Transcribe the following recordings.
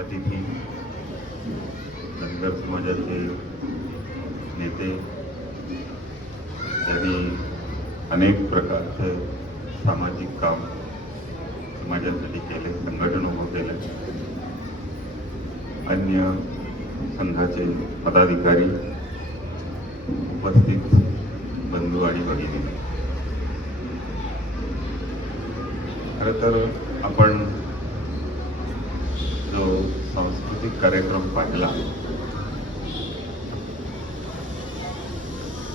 अतिथी, धनगर समाजाचे नेते, त्यांनी अनेक प्रकारचे सामाजिक काम समाजासाठी केले, संघटन उभं केलं, अन्य संघाचे पदाधिकारी, उपस्थित बंधू आणि भगिनी, खरं तर आपण जो सांस्कृतिक कार्यक्रम पाहिला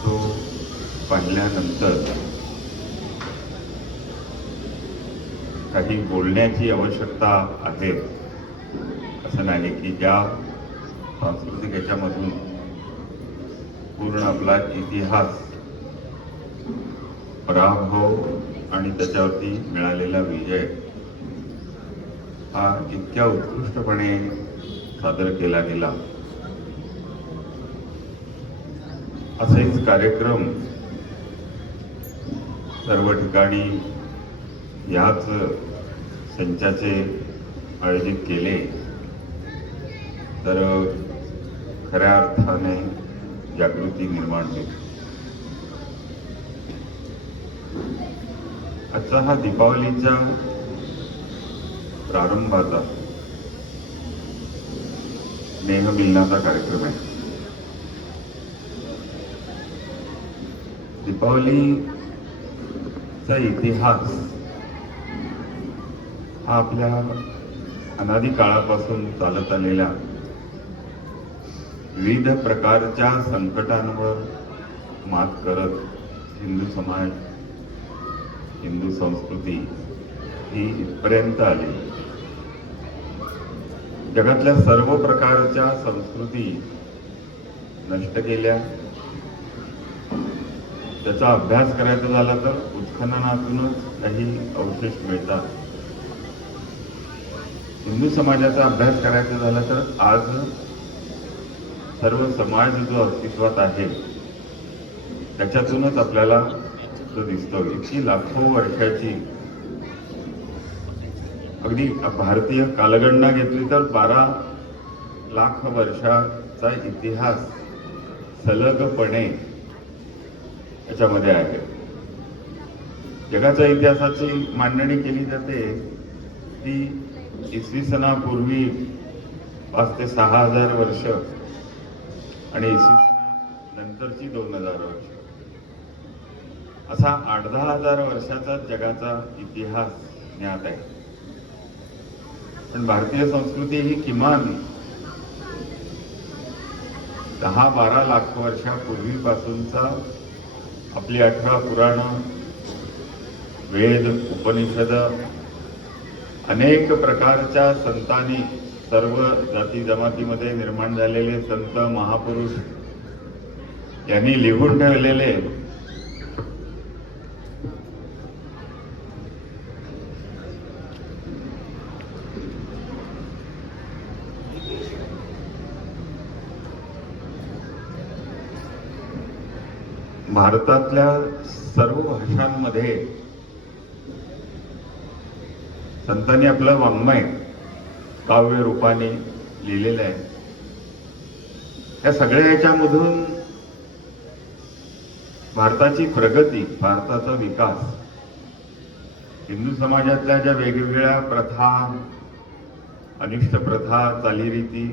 तो पाहिल्यानंतर काही बोलण्याची आवश्यकता आहे असं नाही की ज्या सांस्कृतिक याच्यामधून पूर्ण आपला इतिहास, पराभव आणि त्याच्यावरती मिळालेला विजय हा इतक्या उत्कृष्टपणे सादर केला गेला. असेच कार्यक्रम सर्व ठिकाणी याच संचाचे आयोजित केले तर खऱ्या अर्थाने जागृती निर्माण होईल. आजचा हा दीपावलीचा प्रारंभाचा स्नेहमिलनाचा कार्यक्रम आहे. दीपावलीचा इतिहास हा आपल्या अनादी काळापासून चालत आलेल्या विविध प्रकारच्या संकटांवर मात करत हिंदू समाज, हिंदू संस्कृती ही इथपर्यंत आली. जगातल्या सर्व प्रकारच्या संस्कृती नष्ट केल्या. त्याचा अभ्यास करायचा झाला तर उत्खननातूनच काही अवशेष मिळतात. हिंदू समाजाचा अभ्यास करायचा झाला तर आज सर्व समाज जो अस्तित्वात आहे त्याच्यातूनच आपल्याला तो दिसतो. इतकी लाखो वर्षाची अगदी भारतीय कालगणना घेतली तर 12 लाख वर्षाचा इतिहास सलगपणे याच्यामध्ये आहे. जगाच्या इतिहासाची मांडणी केली जाते ती इसवी सनापूर्वी 5 ते 6,000 वर्ष आणि इसवी सनानंतरची 2,000 वर्ष असा 8-10 हजार वर्षाचा जगाचा इतिहास ज्ञात आहे. पण भारतीय संस्कृती ही किमान 10-12 लाख वर्षापूर्वीपासूनचा आपली 18 पुराणं, वेद, उपनिषद, अनेक प्रकारच्या संतांनी, सर्व जाती जमातीमध्ये निर्माण झालेले संत महापुरुष यांनी लिहून ठेवलेले भारतातल्या सर्व भाषांमध्ये संतांनी आपलं वाङ्मय काव्य रूपाने लिहिलेलं आहे. या सगळ्या याच्यामधून भारताची प्रगती, भारताचा विकास, हिंदू समाजातल्या ज्या वेगवेगळ्या प्रथा, अनिष्ट प्रथा, चालीरीती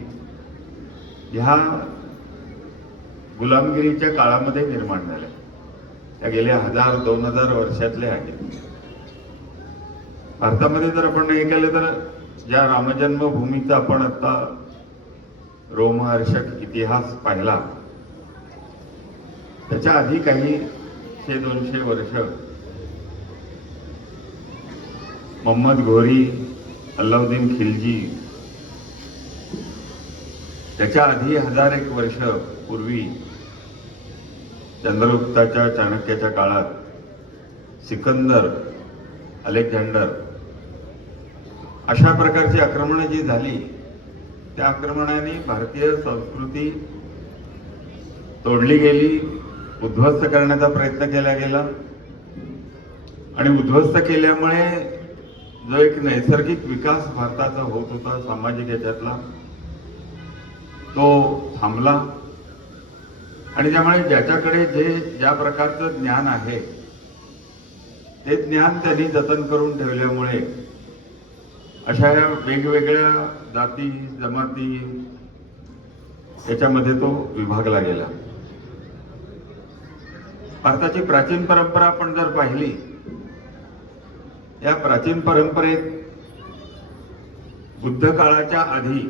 ह्या गुलामगिरीच्या काळामध्ये निर्माण झाल्या. त्या गेल्या 1000-2000 वर्षातल्या आहेत. भारतामध्ये जर आपण हे केलं तर ज्या रामजन्मभूमीचा आपण आता रोमहर्षक इतिहास पाहिला त्याच्या आधी काही 100-200 वर्ष मोहम्मद घोरी, अल्लाउद्दीन खिलजी, त्याच्या आधी 1001 वर्ष पूर्वी चंद्रगुप्ताच्या, चाणक्याच्या काळात सिकंदर, अलेक्झांडर, अशा प्रकारची आक्रमणं जी झाली त्या आक्रमणाने भारतीय संस्कृती तोडली गेली, उद्ध्वस्त करण्याचा प्रयत्न केला गेला आणि उद्ध्वस्त केल्यामुळे जो एक नैसर्गिक विकास भारताचा होत होता सामाजिक याच्यातला, तो थांबला. आणि त्यामुळे ज्याच्याकडे ज्या प्रकारचं ज्ञान आहे ते ज्ञान त्यांनी जतन करून ठेवल्यामुळे अशा वेगवेगळ्या जाती जमाती याच्यामध्ये तो विभागला गेला. भारताची प्राचीन परंपरा आपण जर पाहिली, या प्राचीन परंपरेत बुद्ध काळाच्या आधी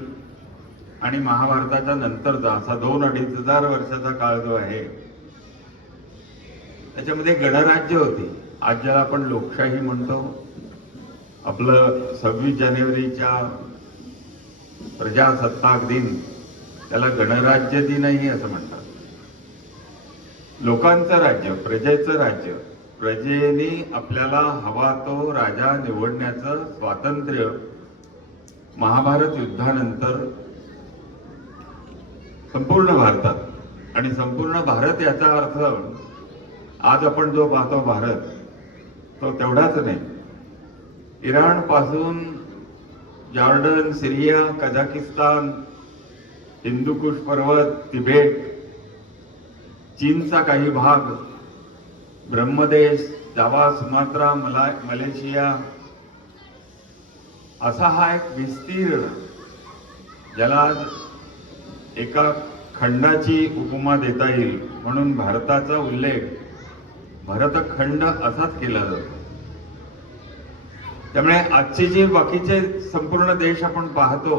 आणि महाभारताच्या नंतरचा असा 2-2.5 वर्षाचा काळ जो आहे त्याच्यामध्ये गणराज्य होती. आज ज्याला आपण लोकशाही म्हणतो, आपलं 26 जानेवारीच्या प्रजासत्ताक दिन त्याला गणराज्य दिनही असं म्हणतात. लोकांचं राज्य, प्रजेचं राज्य, प्रजेने आपल्याला हवा तो राजा निवडण्याचं स्वातंत्र्य महाभारत युद्धानंतर संपूर्ण भारतात. आणि संपूर्ण भारत याचा अर्थ आज आपण जो पाहतो भारत, तो तेवढाच नाही. इराण पासून जॉर्डन, सिरिया, कझाकिस्तान, हिंदुकुश पर्वत, तिबेट, चीनचा काही भाग, ब्रह्मदेश, जावा, सुमात्रा, मलेशिया, असा हा एक विस्तीर्ण, ज्याला एका खंडाची उपमा देता येईल म्हणून भारताचा उल्लेख भरतखंड असाच केला जातो. त्यामुळे आजचे जे बाकीचे संपूर्ण देश आपण पाहतो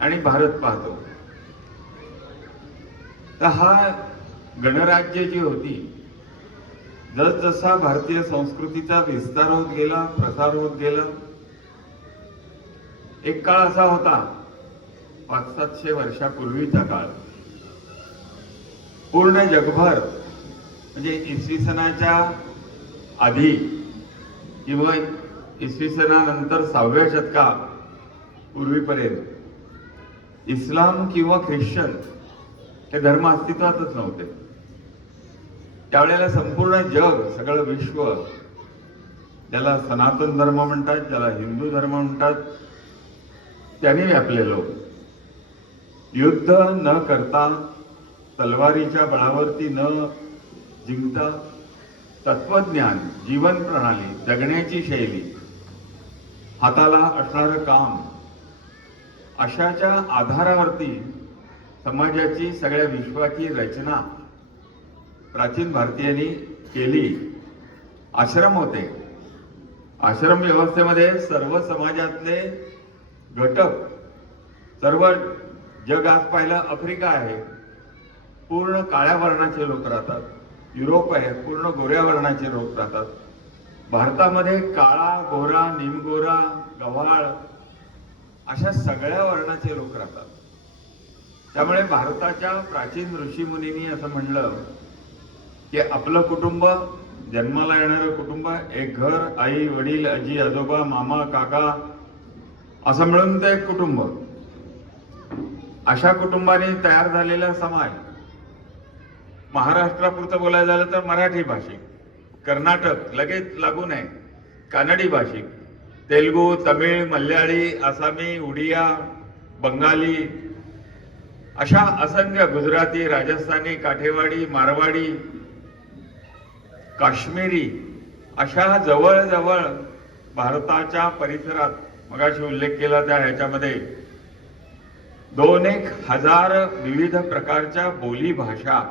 आणि भारत पाहतो, तर हा गणराज्य जी होती, जसजसा भारतीय संस्कृतीचा विस्तार होत गेला, प्रसार होत गेला, एक काळ असा होता 500-700 वर्षापूर्वीचा काळ, पूर्ण जगभर म्हणजे इसवी सनाच्या आधी किंवा इसवी सनानंतर 6व्या शतका पूर्वीपर्यंत इस्लाम किंवा ख्रिश्चन हे धर्म अस्तित्वातच नव्हते. त्यावेळेला संपूर्ण जग, सगळं विश्व, ज्याला सनातन धर्म म्हणतात, ज्याला हिंदू धर्म म्हणतात, त्यांनी व्यापलेलो. युद्ध न करता, तलवारीच्या बळावरती न जिंकता, तत्वज्ञान, जीवन प्रणाली, जगण्याची शैली, हाताला असणारं काम, अशाच्या आधारावरती समाजाची, सगळ्या विश्वाची रचना प्राचीन भारतीयांनी केली. आश्रम होते. आश्रम व्यवस्थेमध्ये सर्व समाजातले घटक, सर्व जग, आज पाहिलं आफ्रिका आहे, पूर्ण काळ्या वर्णाचे लोक राहतात. युरोप आहे, पूर्ण गोऱ्या वर्णाचे लोक राहतात. भारतामध्ये काळा, गोरा, निमगोरा, गव्हाळ अशा सगळ्या वर्णाचे लोक राहतात. त्यामुळे भारताच्या प्राचीन ऋषीमुनींनी असं म्हणलं की आपलं कुटुंब, जन्माला येणारं कुटुंब, एक घर, आई वडील, आजी आजोबा, मामा काका असं मिळून ते एक कुटुंब. अशा कुटुंबाने तयार झालेला समाज. महाराष्ट्रापुरतं बोलायला झालं तर मराठी भाषिक, कर्नाटक लगेच लागून आहे, कानडी भाषिक, तेलुगू, तमिळ, मल्याळी, आसामी, उडिया, बंगाली, अशा असंख्य, गुजराती, राजस्थानी, काठेवाडी, मारवाडी, काश्मीरी, अशा जवळजवळ भारताच्या परिसरात, मगाशी उल्लेख केला त्या ह्याच्यामध्ये 2,000 विविध प्रकारच्या बोली भाषा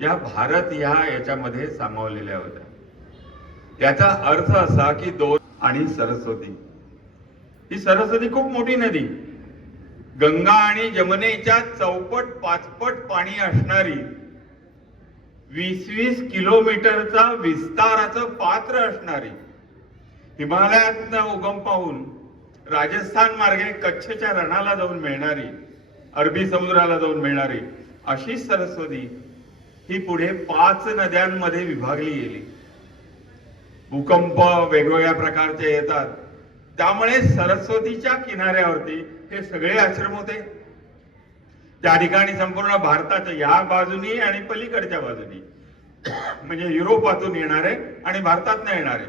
या भारत याच्यामध्ये सामावलेल्या होत्या. याचा अर्थ असा की आणि सरस्वती, ही सरस्वती खूप मोठी नदी, गंगा आणि जमुनेच्या 4-5पट पाणी असणारी, 20-20 किलोमीटरचा विस्ताराचं पात्र असणारी, हिमालयातनं उगम पाहून राजस्थान मार्गे कच्छच्या रणाला जाऊन मिळणारी, अरबी समुद्राला जाऊन मिळणारी अशी सरस्वती ही पुढे 5 नद्यांमध्ये विभागली गेली. भूकंप वेगवेगळ्या प्रकारचे येतात, त्यामुळे सरस्वतीच्या किनाऱ्यावरती हे सगळे आश्रम होते. त्या ठिकाणी संपूर्ण भारताच्या या बाजूनी आणि पलीकडच्या बाजूनी, म्हणजे युरोपातून येणारे आणि भारतातून येणारे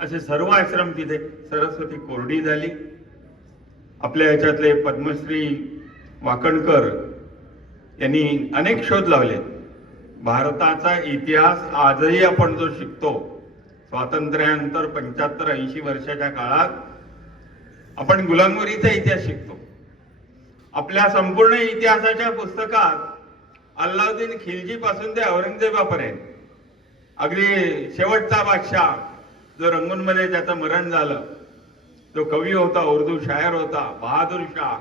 असे सर्व आश्रम तिथे. सरस्वती कोरडी झाली. आपल्या याच्यातले पद्मश्री वाकणकर यांनी अनेक शोध लावले. भारताचा इतिहास आजही आपण जो शिकतो, स्वातंत्र्यानंतर 75-80 वर्षाच्या काळात आपण गुलामगिरीचा इतिहास शिकतो. आपल्या संपूर्ण इतिहासाच्या पुस्तकात अल्लाउद्दीन खिलजी पासून ते औरंगजेबापर्यंत, अगदी शेवटचा बादशाह जो रंगूनमध्ये त्याचं मरण झालं, जो कवी होता, उर्दू शायर होता, बहादूर शाह,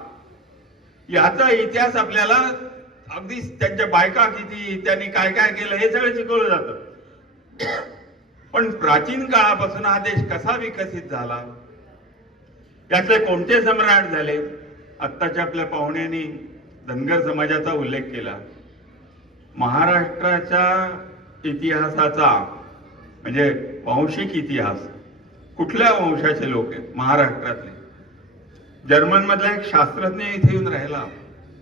याचा इतिहास आपल्याला अगदी त्यांच्या बायका किती, त्यांनी काय काय केलं हे सगळं शिकवलं जातं. पण प्राचीन काळापासून हा देश कसा विकसित झाला, यातले कोणते सम्राट झाले. आत्ताच्या आपल्या पाहुण्यांनी धनगर समाजाचा उल्लेख केला. महाराष्ट्राच्या इतिहासाचा म्हणजे वांशिक इतिहास, कुठल्या वंशाचे लोक आहेत महाराष्ट्रातले. जर्मन मधला एक शास्त्रज्ञ इथे येऊन राहिला,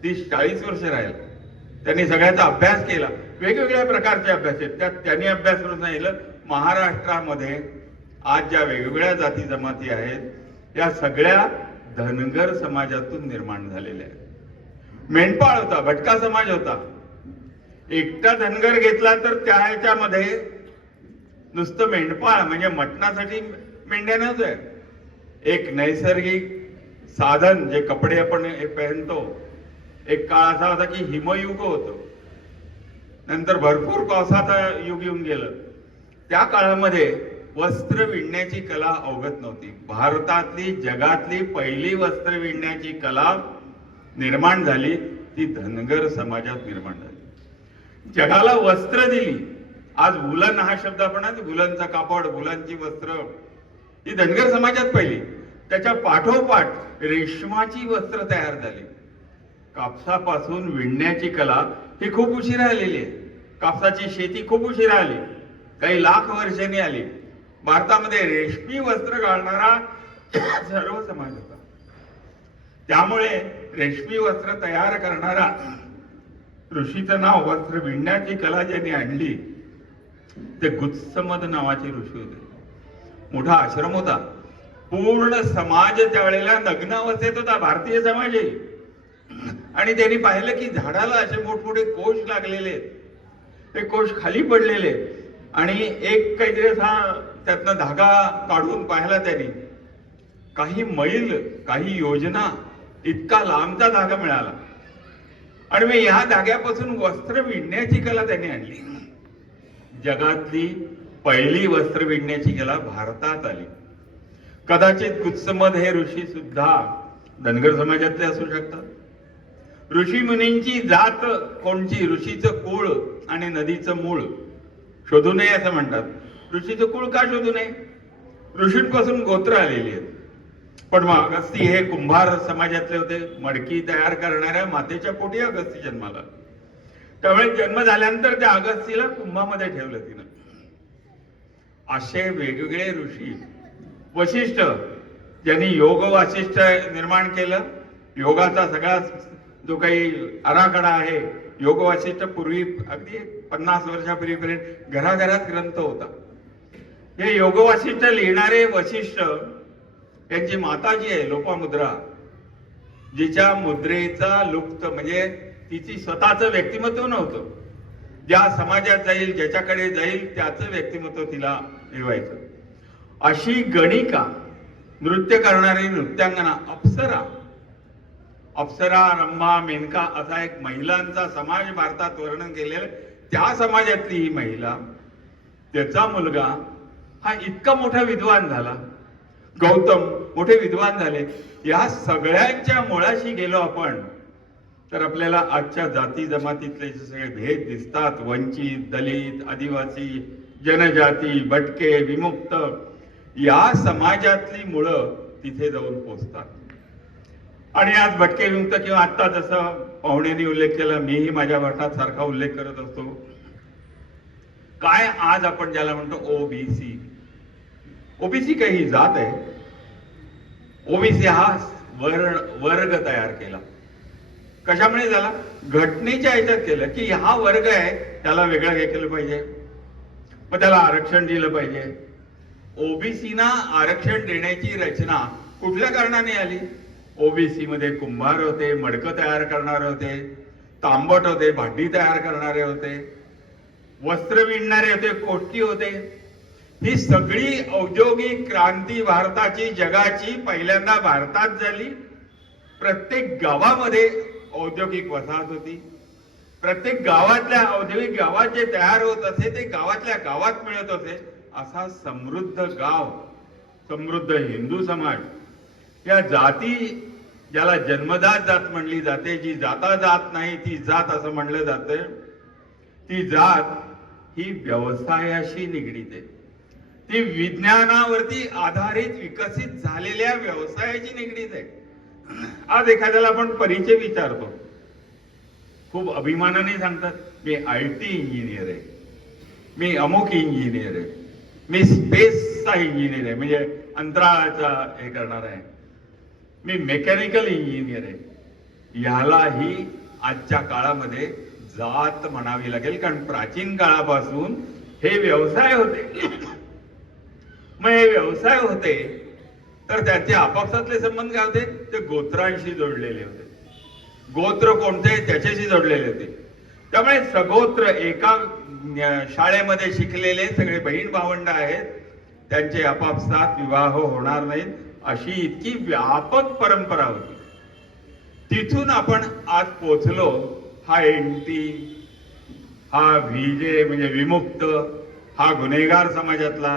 30-40 वर्ष राहिला. त्यांनी सगळ्याचा अभ्यास केला. वेगवेगळ्या प्रकारचे अभ्यास आहेत. त्यात त्यांनी अभ्यास करून सांगितलं, महाराष्ट्रामध्ये आज ज्या वेगवेगळ्या जाती जमाती आहेत या सगळ्या धनगर समाजातून निर्माण झालेल्या आहेत. मेंढपाळ होता, भटका समाज होता. एकटा धनगर घेतला तर त्या ह्याच्यामध्ये नुसतं मेंढपाळ म्हणजे मटणासाठी मेंढ्या नव्हत्या. एक नैसर्गिक साधन जे कपडे आपण पहनतो, एक काळ असा होता की हिमयुग होतं, नंतर भरपूर पावसाचं युग येऊन गेलं. त्या काळामध्ये वस्त्र विणण्याची कला अवगत नव्हती. भारतातली जगातली पहिली वस्त्र विणण्याची कला निर्माण झाली ती धनगर समाजात निर्माण झाली. जगाला वस्त्र दिली. आज वुलन हा शब्द आपण, वुलनचा कापड, वुलनची वस्त्र ही धनगर समाजात पहिली. त्याच्या पाठोपाठ रेशमाची वस्त्र तयार झाली. कापसापासून विणण्याची कला ही खूप उशिरा आलेली आहे. कापसाची शेती खूप उशिरा आली, काही लाख वर्षांनी आली. भारतामध्ये रेशमी वस्त्र घालणारा सर्व समाज होता. त्यामुळे रेशमी वस्त्र तयार करणारा ऋषीचं नाव, वस्त्र विणण्याची कला ज्यांनी आणली ते गुत्समद नावाचे ऋषी होते. मोठा आश्रम होता. पूर्ण समाज त्यावेळेला नग्न अवस्थेत होता, भारतीय समाजही. आणि त्यांनी पाहिलं की झाडाला असे मोठमोठे कोश लागलेले, ते कोश खाली पडलेले, आणि एक काहीतरी असा त्यातनं धागा काढून पाहिला त्यांनी. काही मैल, काही योजना इतका लांबचा धागा मिळाला. आणि मग या धाग्यापासून वस्त्र विणण्याची कला त्यांनी आणली. जगातली पहिली वस्त्र विणण्याची कला भारतात आली. कदाचित गुत्समद हे ऋषी सुद्धा धनगर समाजातले असू शकतात. ऋषी मुनींची जात कोणची, ऋषीचं कुळ आणि नदीचं मूळ शोधू नये असं म्हणतात. ऋषीचं कुळ का शोधू नये? ऋषींपासून गोत्र आलेली आहेत. पण मग अगस्ती हे कुंभार समाजातले होते. मडकी तयार करणाऱ्या मातेच्या पोटी अगस्ती जन्माला. त्यामुळे जन्म झाल्यानंतर त्या अगस्तीला कुंभामध्ये ठेवलं तिनं. असे वेगवेगळे ऋषी. वशिष्ठ ज्यांनी योग वासिष्ठ निर्माण केलं. योगाचा सगळा जो काही आराखडा आहे, योग वासिष्ठ पूर्वी अगदी 50 वर्षापूर्वीपर्यंत घराघरात ग्रंथ होता. हे योग वासिष्ठ लिहिणारे वशिष्ठ यांची माता जी आहे लोपामुद्रा, जिच्या मुद्रेचा लुप्त म्हणजे तिची स्वतःचं व्यक्तिमत्व नव्हतं. ज्या समाजात जाईल, ज्याच्याकडे जाईल त्याचं व्यक्तिमत्व तिला ठेवायचं. अशी गणिका, नृत्य करणारी नृत्यांगना, अप्सरा, अप्सरा, रंभा, मेनका असा एक महिलांचा समाज भारतात वर्णन केलेलं. त्या समाजातली ही महिला, त्याचा मुलगा हा इतका मोठा विद्वान झाला. गौतम मोठे विद्वान झाले. या सगळ्यांच्या मुळाशी गेलो आपण तर आपल्याला आजच्या जाती जमातीतले सगळे भेद दिसतात. वंचित, दलित, आदिवासी, जनजाती, भटके, विमुक्त या समाजातली मुळं तिथे जाऊन पोचतात. आणि आज भटके विमुक्त किंवा आता जसं पाहुण्यांनी उल्लेख केला, मीही माझ्या मठात सारखा उल्लेख करत असतो. काय आज आपण ज्याला म्हणतो ओबीसी, ओबीसी काही जात आहे. ओबीसी हा वर्ग तयार केला. कशामुळे झाला? घटनेच्या ह्याच्यात केलं की हा वर्ग आहे, त्याला वेगळं हे केलं पाहिजे, मग त्याला आरक्षण दिलं पाहिजे. ओबीसीना आरक्षण देण्याची रचना कुठल्या कारणाने आली? ओबीसी मध्ये कुंभार होते, मडकं तयार करणारे होते, तांबट होते, भांडी तयार करणारे होते, वस्त्र विणणारे होते, कोटकी होते. ही सगळी औद्योगिक क्रांती भारताची, जगाची पहिल्यांदा भारतात झाली. प्रत्येक गावामध्ये औद्योगिक वसाहत होती. प्रत्येक गावातल्या औद्योगिक गावात जे तयार होत असे ते गावातल्या गावात मिळत होते. असा समृद्ध गाव, समृद्ध हिंदू समाज, या जाती ज्याला जन्मजात जात म्हणली जाते, जी जाता जात नाही ती जात असं म्हणलं जातं, ती जात ही व्यवसायाशी निगडीत आहे. ती विज्ञानावरती आधारित विकसित झालेल्या व्यवसायाची निगडीत आहे. आज एखाद्याला आपण परिचय विचारतो, खूप अभिमानाने सांगतात, मी IT इंजिनियर आहे, मी अमुक इंजिनियर आहे, मी स्पेसचा इंजिनियर आहे, म्हणजे अंतराळाचा हे करणार आहे, मी मेकॅनिकल इंजिनियर आहे. ह्यालाही आजच्या काळामध्ये जात म्हणावी लागेल, कारण प्राचीन काळापासून हे व्यवसाय होते. मग हे व्यवसाय होते तर त्याचे आपापसातले संबंध काय होते? ते गोत्रांशी जोडलेले होते. गोत्र कोणते? त्याच्याशी जोडलेले होते. त्यामुळे सगोत्र एका शाळेमध्ये शिकलेले सगळे बहीण भावंड आहेत, त्यांचे आपापसात विवाह होणार नाहीत, अशी इतकी व्यापक परंपरा होती. तिथून आपण आज पोचलो. हा NT, हा VJ म्हणजे विमुक्त, हा गुन्हेगार समाजातला,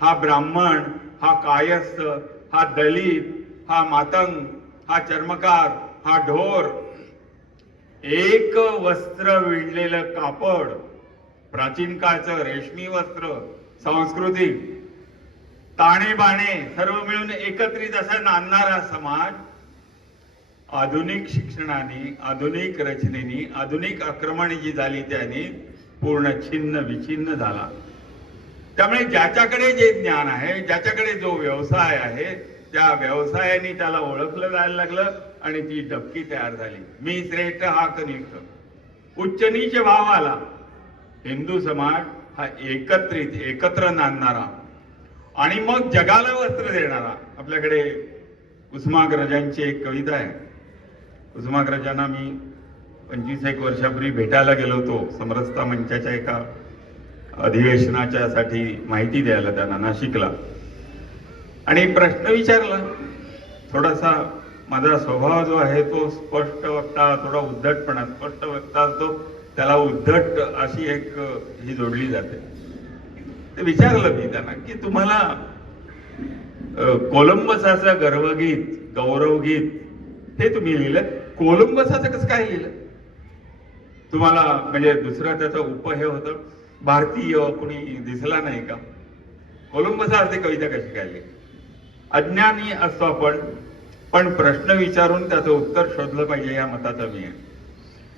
हा ब्राह्मण, हा कायस्थ, हा दलित, हा मातंग, हा चर्मकार, हा ढोर, एक वस्त्र विणलेलं कापड, प्राचीन काळचं रेशमी वस्त्र, सांस्कृतिक ताणे बाणे सर्व मिळून एकत्रित असा नांदणारा समाज आधुनिक शिक्षणाने, आधुनिक रचनेने, आधुनिक आक्रमण जी झाली त्याने पूर्ण छिन्न विछिन्न झाला. त्यामुळे ज्याच्याकडे जे ज्ञान आहे, ज्याच्याकडे जो व्यवसाय आहे, त्या व्यवसायाने त्याला ओळखलं जायला लागलं आणि ती डबकी तयार झाली. मी श्रेष्ठ हा कनिष्ठ, उच्च नीच भाव आला. हिंदू समाज हा एकत्र नांदणारा आणि मग जगाला वस्त्र देणारा. आपल्याकडे कुसुमाग्रजांची एक कविता आहे. कुसुमाग्रजांना मी 25-1 वर्षापूर्वी भेटायला गेलो होतो समरसता मंचाच्या एका अधिवेशनाच्या साठी माहिती द्यायला त्यांना नाशिकला, आणि प्रश्न विचारला. थोडासा माझा स्वभाव जो आहे तो स्पष्ट वक्ता, थोडा उद्धटपणा, स्पष्ट वक्ता असतो त्याला उद्धट अशी एक ही जोडली जाते. ते विचारलं मी त्यांना की तुम्हाला कोलंबसाचं गर्वगीत, गौरवगीत हे तुम्ही लिहिलं, कोलंबसाचं कसं काय लिहिलं? तुम्हाला म्हणजे दुसरं त्याचं हे होतं, भारतीय कुणी दिसला नाही का? कोलंबसाची कविता कशी काय लिहिली? अज्ञानी असतो आपण, पण प्रश्न विचारून त्याचं उत्तर शोधलं पाहिजे या मताचा मी आहे.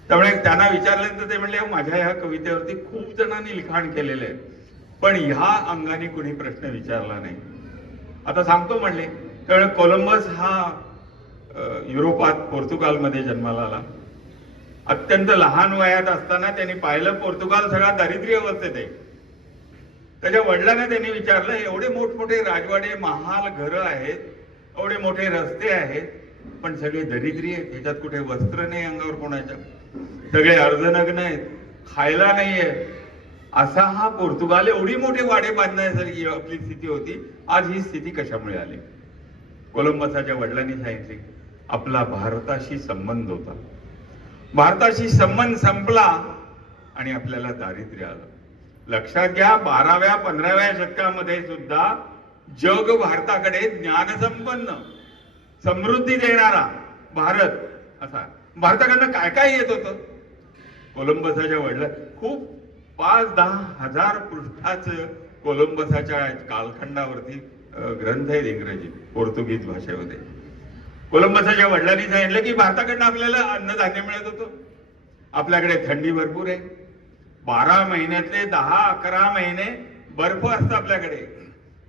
त्यामुळे त्यांना विचारल्यानंतर ते म्हणले, माझ्या ह्या कवितेवरती खूप जणांनी लिखाण केलेलं आहे, पण ह्या अंगाने कुणी प्रश्न विचारला नाही. आता सांगतो म्हणले. त्यामुळे कोलंबस हा युरोपात पोर्तुगालमध्ये जन्माला आला. अत्यंत लहान वयात असताना त्यांनी पाहिलं पोर्तुगाल सगळा दारिद्र्य अवस्थेत आहे. त्याच्या वडिलांना त्यांनी विचारलं, एवढे मोठमोठे राजवाडे, महाल, घरं आहेत, एवढे मोठे रस्ते आहेत, पण सगळे दरिद्री आहेत, त्याच्यात कुठे वस्त्र नाही अंगावर कोणाच्या, सगळे अर्धनग्न आहेत, खायला नाहीये, असा हा पोर्तुगाल एवढी मोठे वाडे बांधण्यासारखी आपली स्थिती होती. आज ही स्थिती कशामुळे आली? कोलंबसाच्या वडिलांनी सांगितले, आपला भारताशी संबंध होता, भारताशी संबंध संपला आणि आपल्याला दारिद्र्य आलं. लक्षात घ्या, 12व्या-15व्या शतकामध्ये सुद्धा जग भारताकडे ज्ञानसंपन्न, समृद्धी देणारा भारत असा. भारताकडनं काय काय येत होतं? कोलंबसाच्या वडिला खूप 5-10 हजार पृष्ठाचं कोलंबसाच्या कालखंडावरती ग्रंथ आहेत इंग्रजी, पोर्तुगीज भाषेमध्ये. कोलंबसाच्या वडिलांनी सांगितलं की भारताकडनं आपल्याला अन्नधान्य मिळत होतं, आपल्याकडे थंडी भरपूर आहे, 12 महिन्यातले 10-11 महिने बर्फ असतं आपल्याकडे,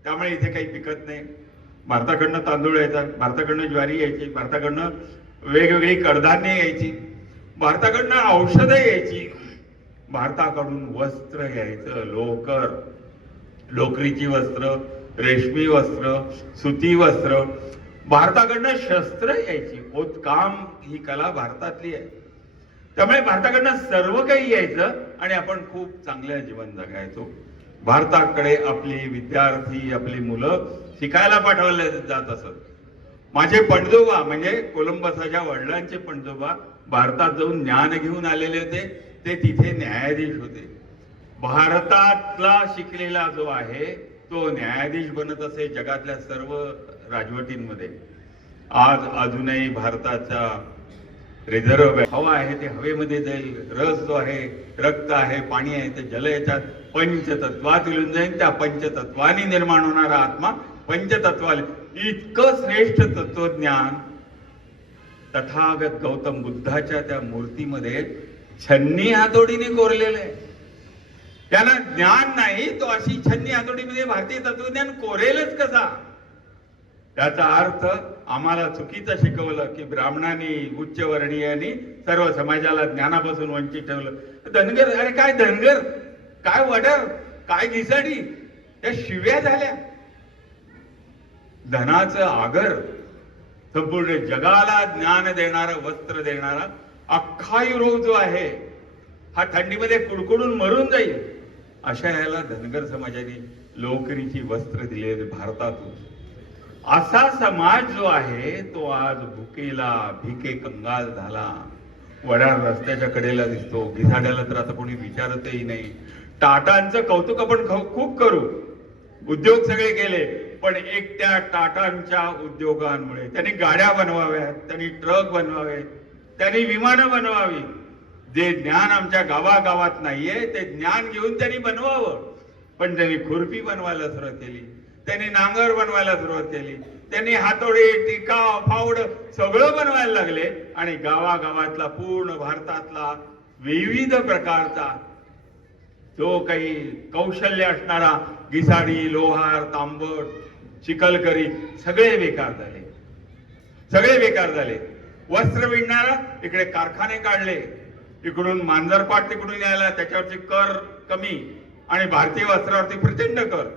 त्यामुळे इथे काही पिकत नाही. भारताकडनं तांदूळ यायचा, भारताकडनं ज्वारी यायची, भारताकडनं वेगवेगळी कडधान्य यायची, भारताकडनं औषधं यायची, भारताकडून वस्त्र यायचं, लोकरीची वस्त्र, रेशमी वस्त्र, सुती वस्त्र, भारताकडनं शस्त्र यायची. काम ही कला भारतातली आहे. त्यामुळे भारताकडनं सर्व काही यायचं आणि आपण खूप चांगलं जीवन जगायचो. भारताकडे आपली विद्यार्थी, आपली मुलं शिकायला पाठवले जात असत. माझे पणजोबा म्हणजे कोलंबसाच्या वडिलांचे पणजोबा भारतात जाऊन ज्ञान घेऊन आलेले होते. ते तिथे न्यायाधीश होते. भारतातला शिकलेला जो आहे तो न्यायाधीश बनत असे जगातल्या सर्व राजवटींमध्ये. आज अजूनही भारताचा रिझर्व्ह हवा आहे ते हवेमध्ये जाईल, रस जो आहे, रक्त आहे, पाणी आहे ते जल याच्यात पंचतत्वात विलून जाईल. त्या पंचतत्वानी निर्माण होणारा आत्मा पंचतत्वाला. इतकं श्रेष्ठ तत्वज्ञान तथागत गौतम बुद्धाच्या त्या मूर्तीमध्ये छन्नी हातोडीने कोरलेलं आहे. त्यांना ज्ञान नाही, तो अशी छन्नी हातोडीमध्ये भारतीय तत्वज्ञान कोरेलच कसा? त्याचा अर्थ आम्हाला चुकीचं शिकवलं की ब्राह्मणांनी, उच्चवर्णीयांनी सर्व समाजाला ज्ञानापासून वंचित ठेवलं. धनगर, अरे काय धनगर, काय वडर, काय घिसाडी, त्या शिव्या झाल्या. धनाचं आगर, संपूर्ण जगाला ज्ञान देणारा, वस्त्र देणारा अख्खा युरोप जो आहे हा थंडीमध्ये कुडकुडून मरून जाईल. अशा याला धनगर समाजाने लोकरीची वस्त्र दिले भारतातून. असा समाज जो आहे तो आज भुकेला भिके कंगाल झाला. वडार रस्त्याच्या कडेला दिसतो. घिसाड्याला तर आता कोणी विचारतही नाही. टाटांचं कौतुक आपण खूप करू, उद्योग सगळे केले, पण एकट्या टाटांच्या उद्योगांमुळे त्यांनी गाड्या बनवाव्यात, त्यांनी ट्रक बनवावे, त्यांनी विमानं बनवावी. जे ज्ञान आमच्या गावागावात नाहीये ते ज्ञान घेऊन त्यांनी बनवावं. पण त्यांनी खुरपी बनवायला सुरुवात केली, त्यांनी नांगर बनवायला सुरुवात केली, त्यांनी हातोडी, टिका, फावड सगळं बनवायला लागले. आणि गावागावातला, पूर्ण भारतातला विविध प्रकारचा जो काही कौशल्य असणारा घिसाडी, लोहार, तांबट, चिखलकरी सगळे बेकार झाले. सगळे बेकार झाले. वस्त्र विणणारा इकडे कारखाने काढले, इकडून मांजरपाट तिकडून यायला, त्याच्यावरची कर कमी आणि भारतीय वस्त्रावरती प्रचंड कर.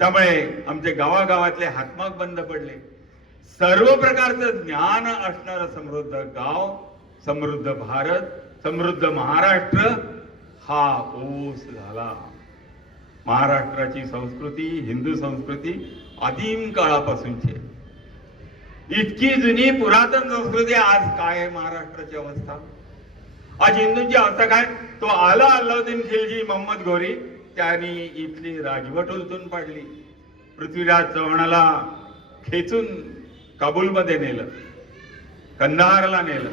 त्यामुळे आमचे गावागावातले हातमाग बंद पडले. सर्व प्रकारचं ज्ञान असणारं समृद्ध गाव, समृद्ध भारत, समृद्ध महाराष्ट्र हा ओस झाला. महाराष्ट्राची संस्कृती, हिंदू संस्कृती आदिम काळापासूनची, इतकी जुनी पुरातन संस्कृती. आज काय आहे महाराष्ट्राची अवस्था? आज हिंदूंची अवस्था काय? तो आला अल्लाउद्दीन खिलजी, मोहम्मद घोरी, त्यांनी इथली राजवट उलटून पाडली. पृथ्वीराज चव्हाणाला खेचून काबूलमध्ये नेलं, कंदाहारला नेलं.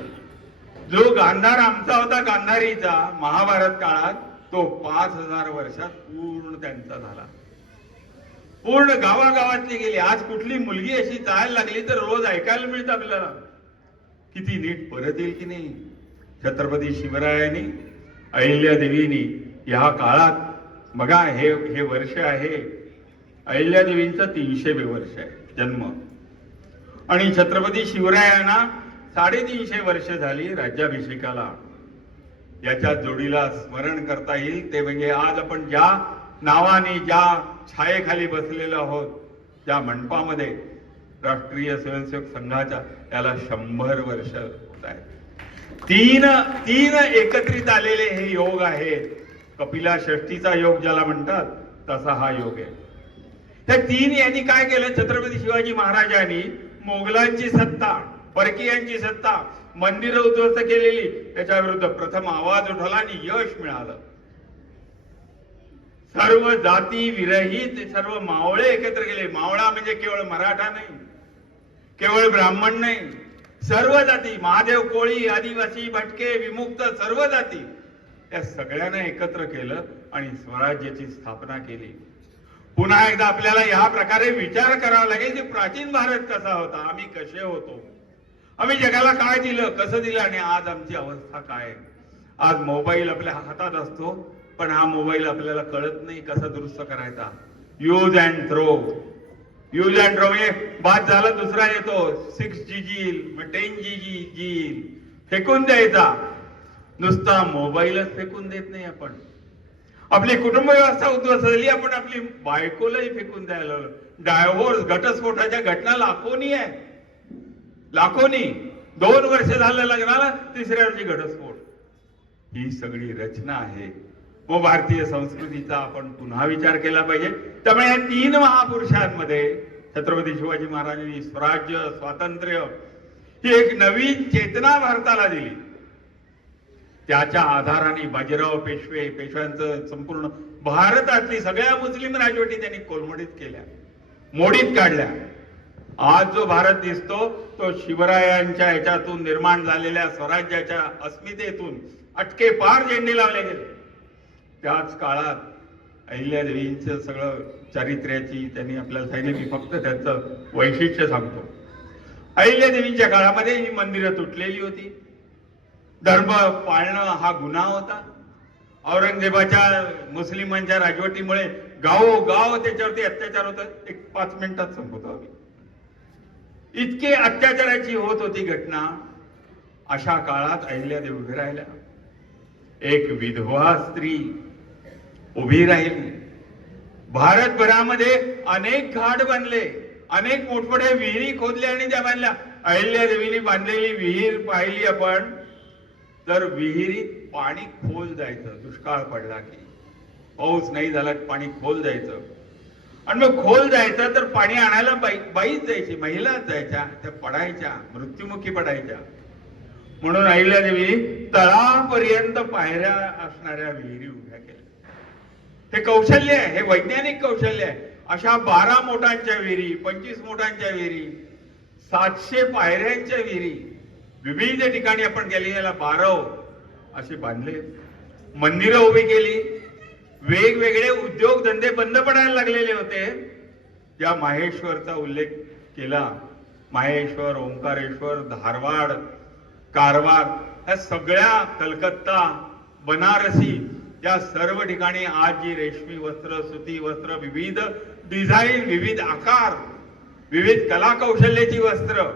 जो गांधार आमचा होता, गांधारीचा, महाभारत काळात, तो 5000 वर्षात पूर्ण त्यांचा झाला. पूर्ण गावागावातली गेली. आज कुठली मुलगी अशी जायला लागली तर रोज ऐकायला मिळतं आपल्याला, किती नीट परत येईल की नाही. छत्रपती शिवरायांनी, अहिल्यादेवींनी या काळात बघा, हे वर्ष आहे अहिल्यादेवींचं 300वे वर्ष आहे जन्म, आणि छत्रपती शिवरायांना 350 वर्ष झाली राज्याभिषेकाला. याच्या जोडीला स्मरण करता येईल ते म्हणजे आज आपण ज्या नावाने, ज्या छायेखाली बसलेलो आहोत, ज्या मंडपामध्ये, राष्ट्रीय स्वयंसेवक संघाच्या, याला 100 वर्ष होत आहेत. तीन एकत्रित आलेले हे योग आहेत. कपिला षष्टीचा योग ज्याला म्हणतात तसा हा योग आहे. त्या तीन यांनी काय केलं? छत्रपती शिवाजी महाराजांनी मोगलांची सत्ता, परकीयांची सत्ता, मंदिरं उद्ध्वस्त केलेली, त्याच्या विरुद्ध प्रथम आवाज उठवला आणि यश मिळालं. सर्व जाती विरहित सर्व मावळे एकत्र केले. मावळा म्हणजे केवळ मराठा नाही, केवळ ब्राह्मण नाही, सर्व जाती, महादेव कोळी, आदिवासी, भटके, विमुक्त, सर्व जाती, या सगळ्यांना एकत्र केलं आणि स्वराज्याची स्थापना केली. पुन्हा एकदा आपल्याला या प्रकारे विचार करावा लागेल की प्राचीन भारत कसा होता, आम्ही कसे होतो, आम्ही जगाला काय दिलं, कसं दिलं, आणि आज आमची अवस्था काय. आज मोबाईल आपल्या हातात असतो, पण हा मोबाईल आपल्याला कळत नाही कसा दुरुस्त करायचा. Use and throw, use and throw म्हणजे बाद झाला दुसरा येतो, 6G येईल, 10G येईल, फेकून द्यायचा. नुसता मोबाईलच फेकून देत नाही आपण, आपली कुटुंब व्यवस्था उद्ध्वस्त झाली. आपण आपली बायकोलाही फेकून द्यायला लागलो. डायव्होर्स घटस्फोटाच्या घटना लाखोनी आहे, लाखोनी. 2 वर्ष झालं लग्नाला, तिसऱ्या वर्षी घटस्फोट. ही सगळी रचना आहे. व भारतीय संस्कृतीचा आपण पुन्हा विचार केला पाहिजे. त्यामुळे या 3 महापुरुषांमध्ये छत्रपती शिवाजी महाराजांनी स्वराज्य, स्वातंत्र्य ही एक नवीन चेतना भारताला दिली. त्याच्या आधाराने बाजीराव पेशव्यांचं संपूर्ण भारतातली सगळ्या मुस्लिम राजवटी त्यांनी कोलमडीत केल्या, मोडीत काढल्या. आज जो भारत दिसतो तो शिवरायांच्या ह्याच्यातून निर्माण झालेल्या स्वराज्याच्या अस्मितेतून अटके पार झेंडे लावले गेले. त्याच काळात अहिल्यादेवींचं सगळं चारित्र्याची त्यांनी आपल्याला सांगितलं की फक्त त्याचं वैशिष्ट्य सांगतो. अहिल्यादेवींच्या काळामध्ये ही मंदिरं तुटलेली होती. धर्म पाळणं हा गुन्हा होता. औरंगजेबाच्या मुस्लिमांच्या राजवटीमुळे गावोगाव त्याच्यावरती अत्याचार होत. 5 मिनिटात संपवतो आम्ही. इतके अत्याचाराची होत होती घटना. अशा काळात अहिल्यादेवी उभी राहिल्या. एक विधवा स्त्री उभी राहिली. भारतभरामध्ये अनेक घाट बांधले, अनेक मोठमोठ्या विहिरी खोदल्या आणि त्या बांधल्या. अहिल्यादेवीने बांधलेली विहीर पाहिली आपण तर विहिरीत पाणी खोल जायचं. दुष्काळ पडला की, पाऊस नाही झाला पाणी खोल जायचं. आणि मग खोल जायचं तर पाणी आणायला बाईच जायची, महिलाच जायच्या. त्या पडायच्या, मृत्युमुखी पडायच्या. म्हणून अहिल्यादेवी तळापर्यंत पायऱ्या असणाऱ्या विहिरी उभ्या केल्या. हे कौशल्य आहे, हे वैज्ञानिक कौशल्य आहे. अशा 12 मोटांच्या विहिरी, 25 मोटांच्या विहिरी, 700 पायऱ्यांच्या विहिरी विविध ठिकाणी आपण केलेल्या 12 असे बांधले. मंदिरं उभी केली. वेगवेगळे उद्योगधंदे बंद पडायला लागलेले होते. या माहेश्वरचा उल्लेख केला. माहेश्वर, ओंकारेश्वर, धारवाड, कारवार, या सगळ्या, कलकत्ता, बनारसी, या सर्व ठिकाणी आज जी रेशमी वस्त्र, सुती वस्त्र, विविध डिझाईन, विविध आकार, विविध कला कौशल्याची वस्त्र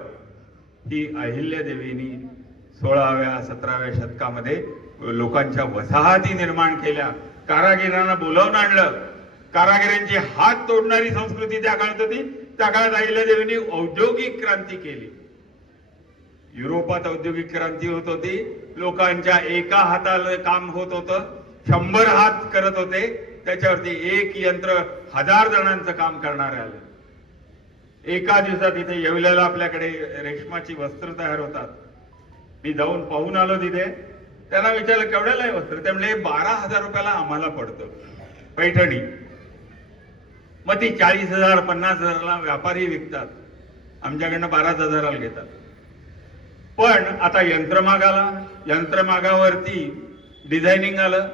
ही अहिल्यादेवींनी 16व्या 17व्या शतकामध्ये लोकांच्या वसाहती निर्माण केल्या. कारागिरांना बोलावून आणलं. कारागिरांचे हात तोडणारी संस्कृती त्या काळात होती. त्या काळात अहिल्यादेवींनी औद्योगिक क्रांती केली. युरोपात औद्योगिक क्रांती होत होती. लोकांच्या एका हाताला काम होत होतं. 100 हात करत होते. त्याच्यावरती एक यंत्र 1000 जणांचं काम करणारे आले. एका दिवसात इथे येवल्याला आपल्याकडे रेशमाची वस्त्र तयार होतात. मी जाऊन पाहून आलो तिथे. त्यांना विचारलं केवढ्याला आहे वस्त्र? ते म्हणले 12,000 रुपयाला आम्हाला पडतं पैठणी. मग ती 40,000 50,000ला व्यापारी विकतात. आमच्याकडनं 12,000ला घेतात. पण आता यंत्रमागाला, यंत्रमागावरती डिझायनिंग आलं.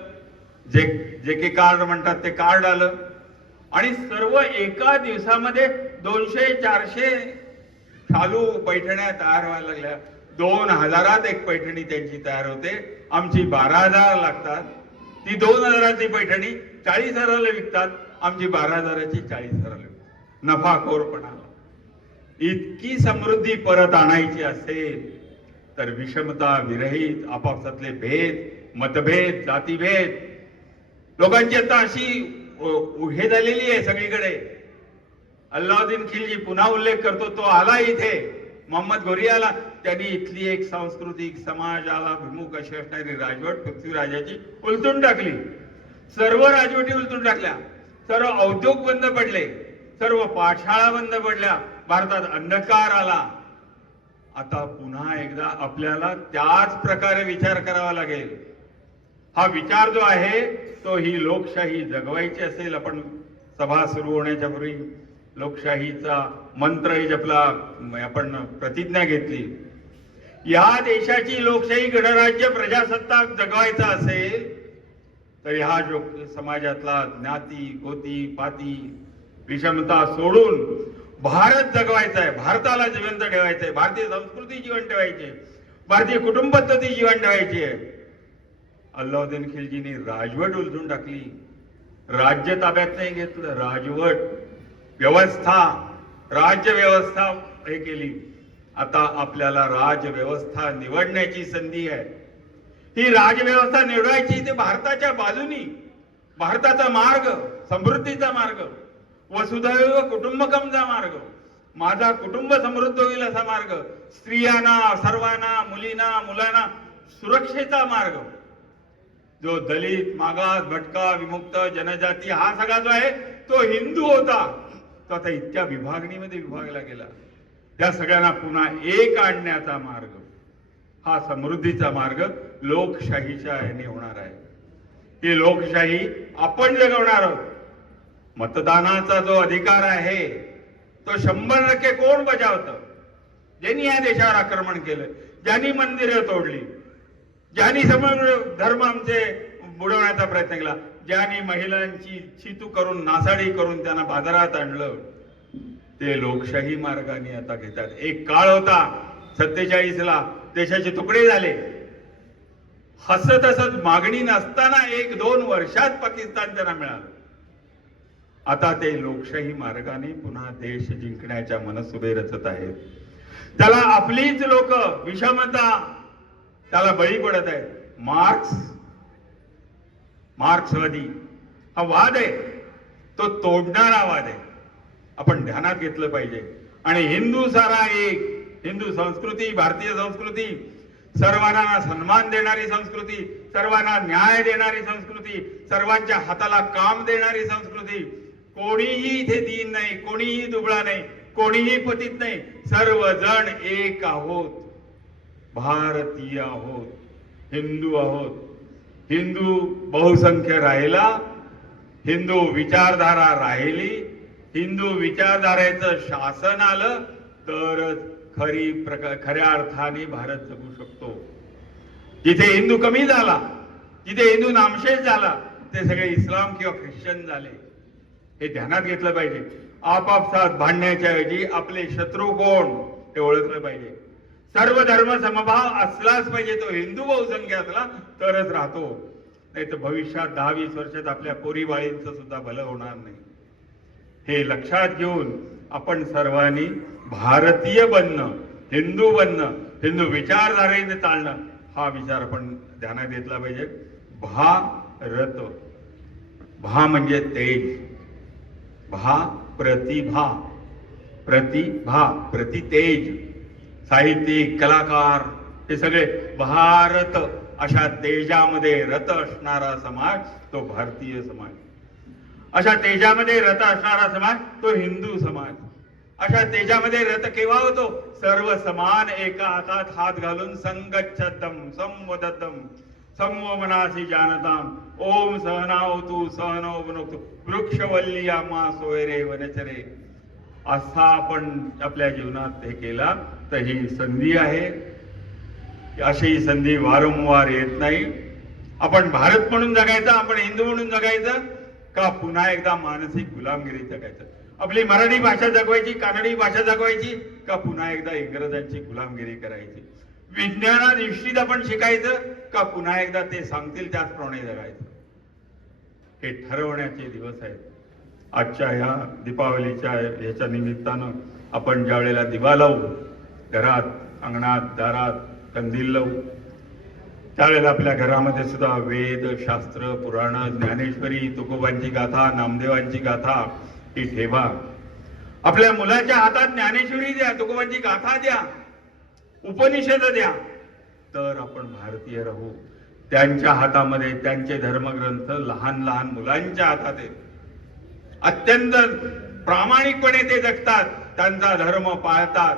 जे के कार्ड म्हणतात ते कार्ड आलं. आणि सर्व एका दिवसामध्ये 200-400 शालू पैठण्या तयार व्हायला लागल्या. 2000 एक पैठणी त्यांची तयार होते. आमची 12,000 लागतात. ती 2000ची पैठणी 40,000ला विकतात. आमची 12,000ची 40,000ला. नफाखोरपणा. इतकी समृद्धी परत आणायची असेल तर विषमता विरहित, आपापसातले भेद, मतभेद, जातीभेद, लोकांची आता अशी हे झालेली आहे सगळीकडे. अल्लाउद्दीन खिलजी पुन्हा उल्लेख करतो. तो आला इथे, मोहम्मद घोरी आला. त्यांनी इथली एक सांस्कृतिक समाजाला विमुख अशी असणारी राजवट पृथ्वीराजाची उलटून टाकली. सर्व राजवटी उलटून टाकल्या. सर्व औद्योग बंद पडले. सर्व पाठशाळा बंद पडल्या. भारतात अंधकार आला. आता पुन्हा एकदा आपल्याला त्याच प्रकारे विचार करावा लागेल. हा विचार जो आहे तो ही लोकशाही जगवायची असेल. आपण सभा सुरू होण्याच्या पूर्वी लोकशाहीचा मंत्र जपला, आपण प्रतिज्ञा घेतली. या देशाची लोकशाही गणराज्य प्रजासत्ताक जगवायचा असेल तर ह्या समाजातला ज्ञाती गोती पाती विषमता सोडून भारत जगवायचा आहे. भारताला जिवंत ठेवायचं आहे. भारतीय संस्कृती जिवंत ठेवायची आहे. भारतीय कुटुंब पद्धती जिवंत ठेवायची आहे. अल्लाउद्दीन खिलजीने राजवट उलटून टाकली. राज्य ताब्यात नाही घेतलं. राजवट व्यवस्था, राज्य व्यवस्था हे केली. आता आपल्याला राजव्यवस्था निवडण्याची संधी आहे. ही राजव्यवस्था निवडायची ते भारताच्या बाजूनी. भारताचा मार्ग, समृद्धीचा मार्ग, वसुधैव कुटुंबकमचा मार्ग, माझा कुटुंब समृद्ध होईल असा मार्ग, स्त्रियांना, सर्वांना, मुलींना, मुलांना सुरक्षेचा मार्ग, जो दलित, मागास, भटका, विमुक्त, जनजाती हा सगळा जो आहे तो हिंदू होता, तो आता इतक्या विभागणीमध्ये विभागला गेला. त्या सगळ्यांना पुन्हा एक आणण्याचा मार्ग, हा समृद्धीचा मार्ग लोकशाहीच्या याने होणार आहे. ही लोकशाही आपण जगवणार आहोत. मतदानाचा जो अधिकार आहे तो 100% कोण बजावतं? ज्यांनी या देशावर आक्रमण केलं, ज्यांनी मंदिरं तोडली, ज्यांनी समग्र धर्म आमचे बुडवण्याचा प्रयत्न केला, ज्यांनी महिलांची छितू करून, नासाडी करून त्यांना बाजारात आणलं, ते लोकशाही मार्गाने आता घेतात. एक काळ होता 47ला देशाचे तुकडे झाले, हसत हसत मागणी नसताना 1-2 वर्षात पाकिस्तान त्यांना मिळालं. आता ते लोकशाही मार्गाने पुन्हा देश जिंकण्याच्या मनसुबे रचत आहेत. त्याला आपलीच लोक विषमता त्याला बळी पडत आहेत. मार्क्सवादी हा वाद आहे, तो तोडणारा वाद आहे, आपण ध्यानात घेतलं पाहिजे. आणि हिंदू सारा एक, हिंदू संस्कृती, भारतीय संस्कृती, सर्वांना सन्मान देणारी संस्कृती, सर्वांना न्याय देणारी संस्कृती, सर्वांच्या हाताला काम देणारी संस्कृती, कोणीही इथे दीन नाही, कोणीही दुबळा नाही, कोणीही पतित नाही, सर्वजण एक आहोत, भारतीय आहोत, हिंदू आहोत. हिंदू बहुसंख्य राहिला, हिंदू विचारधारा राहिली, हिंदू विचारधारेचं शासन आलं तरच खऱ्या अर्थाने भारत जगू शकतो. जिथे हिंदू कमी झाला, जिथे हिंदू नामशेष झाला, ते सगळे इस्लाम किंवा ख्रिश्चन झाले. हे ध्यानात घेतलं पाहिजे. आपापसात भांडण्याच्या ऐवजी आपले शत्रू कोण हे ओळखलं पाहिजे. सर्व धर्म समभाव असलाच पाहिजे. तो हिंदू बहुसंख्य असला तरच राहतो, नाही तर भविष्यात 10-20 वर्षात आपल्या पोरीबाळींचं सुद्धा भलं होणार नाही. हे लक्षात घेऊन आपण सर्वांनी भारतीय बनणं, हिंदू बनणं, हिंदू विचारधारेने चालणं हा विचार आपण ध्यानात घेतला पाहिजे. भारत, भा म्हणजे तेज, भा प्रतिभा, प्रतिभा प्रतितेज, साहित्यिक, कलाकार हे सगळे भारत अशा तेजामध्ये रत असणारा समाज तो भारतीय समाज. अशा तेजामध्ये रत असणारा समाज तो हिंदू समाज. अशा तेजामध्ये रत केव्हा होतो? सर्व समान एका हातात हात घालून संगच्छतम संवदतम संवमनासी जानताम ओम सहनावतु सहनौ भुनक्तु वृक्षवल्लियामा सोयरे वनचरे. असा आपण आपल्या जीवनात हे केला तर ही संधी आहे. अशी संधी वारंवार येत नाही. आपण भारत म्हणून जगायचं, आपण हिंदू म्हणून जगायचं का पुन्हा एकदा मानसिक गुलामगिरी जगायचं? आपली मराठी भाषा जगवायची, कानडी भाषा जगवायची का पुन्हा एकदा इंग्रजांची गुलामगिरी करायची? विज्ञानाधिष्ठित आपण शिकायचं का पुन्हा एकदा ते सांगतील त्याचप्रमाणे जगायचं? हे ठरवण्याचे दिवस आहेत. आजच्या ह्या दीपावलीच्या ह्याच्या निमित्तानं आपण ज्या वेळेला दिवा लावू, घरात, अंगणात, दारात कंदील लावू, त्यावेळेला आपल्या घरामध्ये सुद्धा वेद, शास्त्र, पुराण, ज्ञानेश्वरी, तुकोबांची गाथा, नामदेवांची गाथा ही ठेवा. आपल्या मुलाच्या हातात ज्ञानेश्वरी द्या, तुकोबांची गाथा द्या, उपनिषद द्या, तर आपण भारतीय राहू. त्यांच्या हातामध्ये त्यांचे धर्मग्रंथ लहान लहान मुलांच्या हातात आहेत. अत्यंत प्रामाणिकपणे ते जगतात, त्यांचा धर्म पाळतात.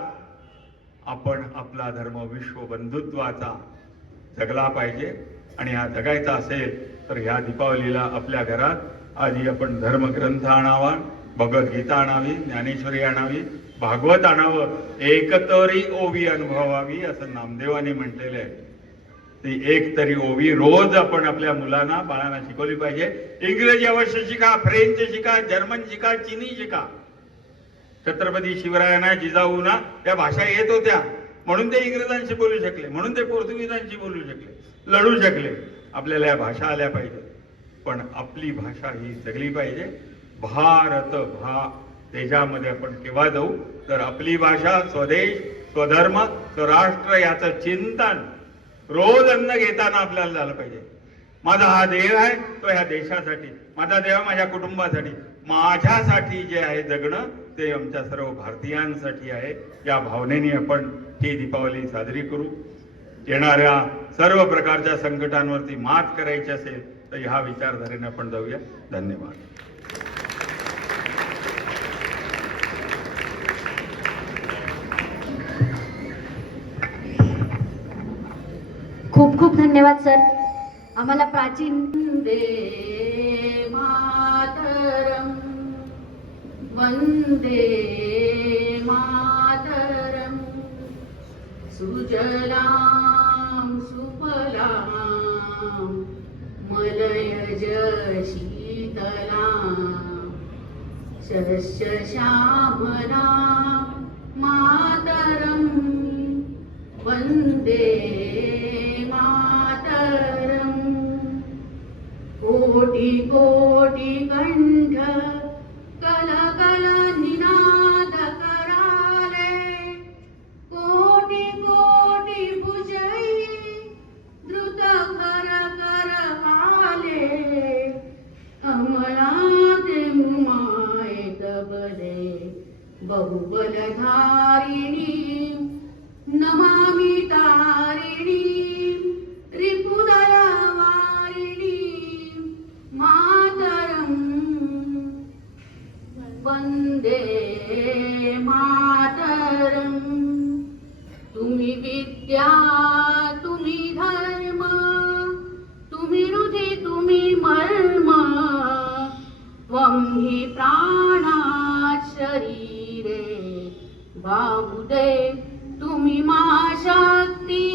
आपण आपला धर्म विश्व बंधुत्वाचा जगला पाहिजे. आणि हा जगायचा असेल तर ह्या दीपावलीला आपल्या घरात आधी आपण धर्मग्रंथ आणावा, भगवद्गीता आणावी, ज्ञानेश्वरी आणावी, भागवत आणावं, एकतरी ओवी अनुभवावी असं नामदेवाने म्हटलेलं आहे. ती एक तरी ओवी रोज आपण आपल्या मुलांना, बाळांना शिकवली पाहिजे. इंग्रजी अवश्य शिका, फ्रेंच शिका, जर्मन शिका, चिनी शिका. छत्रपती शिवरायांना, जिजाऊंना या भाषा येत होत्या म्हणून ते इंग्रजांशी बोलू शकले, म्हणून ते पोर्तुगीजांशी बोलू शकले, लढू शकले. आपल्याला या भाषा आल्या पाहिजे, पण आपली भाषा ही जगली पाहिजे. भारत भा त्याच्यामध्ये आपण केव्हा जाऊ तर आपली भाषा, स्वदेश, स्वधर्म, स्वराष्ट्र याचं चिंतन रोज अन्न घेताना आपल्याला झालं पाहिजे. माझा हा देह आहे तो ह्या देशासाठी, माझा देह माझ्या कुटुंबासाठी, माझ्यासाठी जे आहे जगणं ते आमच्या सर्व भारतीयांसाठी आहे. या भावनेने आपण ही दीपावली साजरी करू. येणाऱ्या सर्व प्रकारच्या संकटांवरती मात करायची असेल तर ह्या विचारधारेने आपण जाऊया. धन्यवाद. खूप खूप धन्यवाद सर. आम्हाला प्राचीन वंदे मातरम, वंदे मातरम, सुजलाम सुफलाम मलयज शीतलाम, शस्य श्यामलाम मातरम, वंदे मातरम. कोटि कोटि कंठ कल कल निनाद कराले, कोटि कोटि भुजई द्रुत कर कर आले, अमलाते मुमायत बले बहुबलधारिणी, नमामि तारिणी रिपुदलवारिणी मातरम, वंदे मातरम. तुम्ही विद्या तुम्ही धर्म, तुम्ही हृदय तुम्ही मर्म, त्वं हि प्राणात् शरीरे बाहुदे तुम्ही मा शक्ती,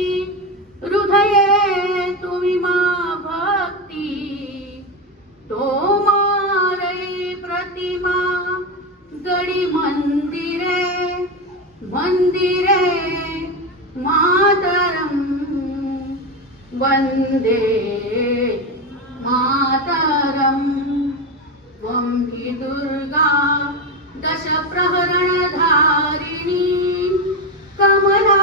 हृदये तुम्ही मा भक्ती, तोमारे प्रतिमा गडी मंदिरे मंदिरे मातरम, वंदे मातरम. त्वं हि दुर्गा दश प्रहरणधारिणी, कमला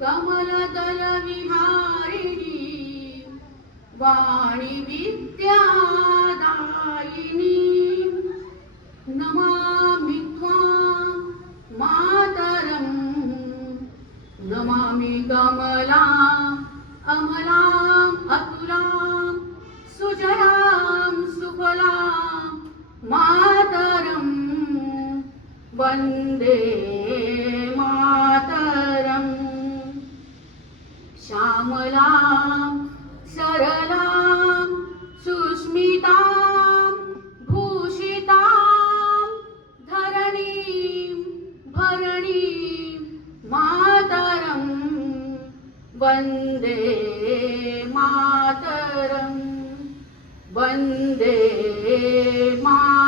कमलदल विहारिणी, वाणी विद्यादायिनी, नमामि त्वां मातरं, नमामि कमलाम् अमलाम् अतुलां सुजलां सुफलां मातरं, वंदे मातरम. श्यामलां सरलां सुस्मितां भूषितां धरणीं भरणीं मातरं, वंदे मातरं, वंदे मातरम्.